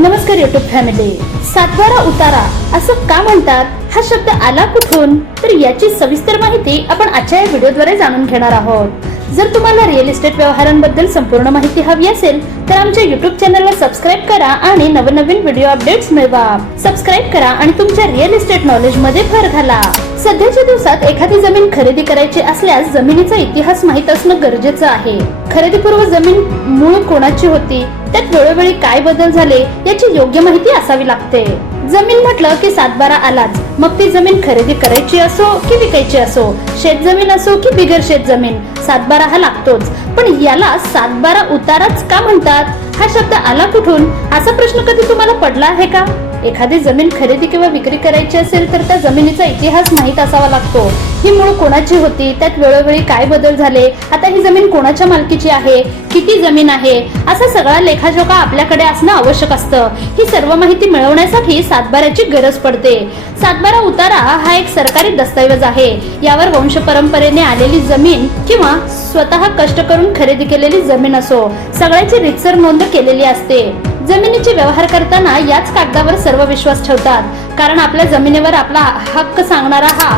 नमस्कार YouTube family सातवारा उतारा असं का म्हणतात? हा शब्द आला कुठून? तर याची सविस्तर माहिती आपण आजच्या या व्हिडिओद्वारे जाणून घेणार आहोत. जर तुम्हाला रिअल इस्टेट व्यवहारांबद्दल संपूर्ण माहिती हवी असेल तर आमच्या युट्यूब चॅनलला सबस्क्राईब करा आणि नवनवीन व्हिडिओ अपडेट्स मिळवा. सबस्क्राईब करा आणि तुमच्या रिअल इस्टेट नॉलेजमध्ये भर घाला. सध्याच्या दिवसात एखादी जमीन खरेदी करायची असल्यास जमिनीचा इतिहास माहीत असणं गरजेचं आहे. खरेदीपूर्व जमीन मूळ कोणाची होती? त्यात वेळोवेळी काय बदल झाले याची योग्य माहिती असावी लागते. जमीन म्हटलं की सातबारा आलाच. मग ती जमीन खरेदी करायची असो की विकायची असो? शेत जमीन असो की बिगर शेत जमीन सातबारा हा लागतोच. पण याला सातबारा उताराच का म्हणतात? हा शब्द आला कुठून? असा प्रश्न कधी तुम्हाला पडला आहे का? एखादी जमीन खरेदी किंवा विक्री करायची असेल तर त्या जमिनीचा इतिहास माहीत असावा लागतो. ही मूळ कोणाची होती? त्यात वेळोवेळी काय बदल झाले? आता ही जमीन कोणाच्या मालकीची आहे? किती जमीन आहे? असा सगळा लेखाजोखा आपल्याकडे असणं आवश्यक असतं. ही सर्व माहिती मिळवण्यासाठी सातबाऱ्याची गरज पडते. सातबारा उतारा हा एक सरकारी दस्तऐवज आहे. यावर वंश परंपरेने आलेली जमीन किंवा स्वतः कष्ट करून खरेदी केलेली जमीन असो सगळ्याची रितसर नोंद केलेली असते. जमिनीचे व्यवहार करताना याच कागदावर सर्व विश्वास ठेवतात. कारण आपल्या जमिनीवर आपला हक्क सांगणारा हा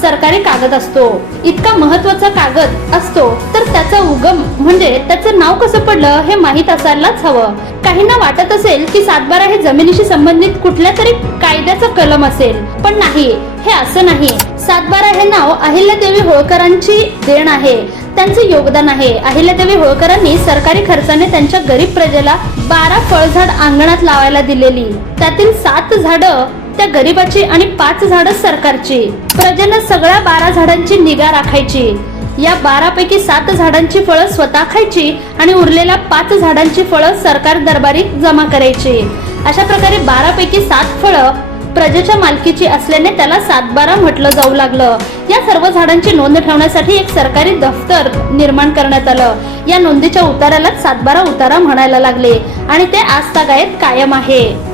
सरकारी कागद असतो. इतका महत्त्वाचा कागद असतो तर त्याचा उगम म्हणजे त्याचं नाव कसं पडलं हे माहीत असायलाच हवं. काहींना वाटत असेल की सातबारा हे जमिनीशी संबंधित कुठल्या तरी कायद्याचा कलम असेल. पण नाही हे असं नाही. सातबारा हे नाव अहिल्यादेवी होळकरांची देण आहे. त्यांचे योगदान आहे. अहिल्यादेवी होळकरांनी सरकारी खर्चाने त्यांच्या गरीब प्रजेला बारा फळझाड अंगणात लावायला दिलेली. त्यातील सात झाडं त्या गरीबाची आणि पाच झाडं सरकारची. प्रजेनं सगळ्या बारा झाडांची निगा राखायची. या बारा पैकी सात झाडांची फळं स्वतः खायची आणि उरलेल्या पाच झाडांची फळं सरकार दरबारी जमा करायची. अशा प्रकारे बारा पैकी सात फळं प्रजेच्या मालकीची असल्याने त्याला सातबारा म्हटलं जाऊ लागलं. या सर्व झाडांची नोंद ठेवण्यासाठी एक सरकारी दफ्तर निर्माण करण्यात आलं. या नोंदीच्या उताराला सातबारा उतारा म्हणायला लागले आणि ते आजतागायत कायम आहे.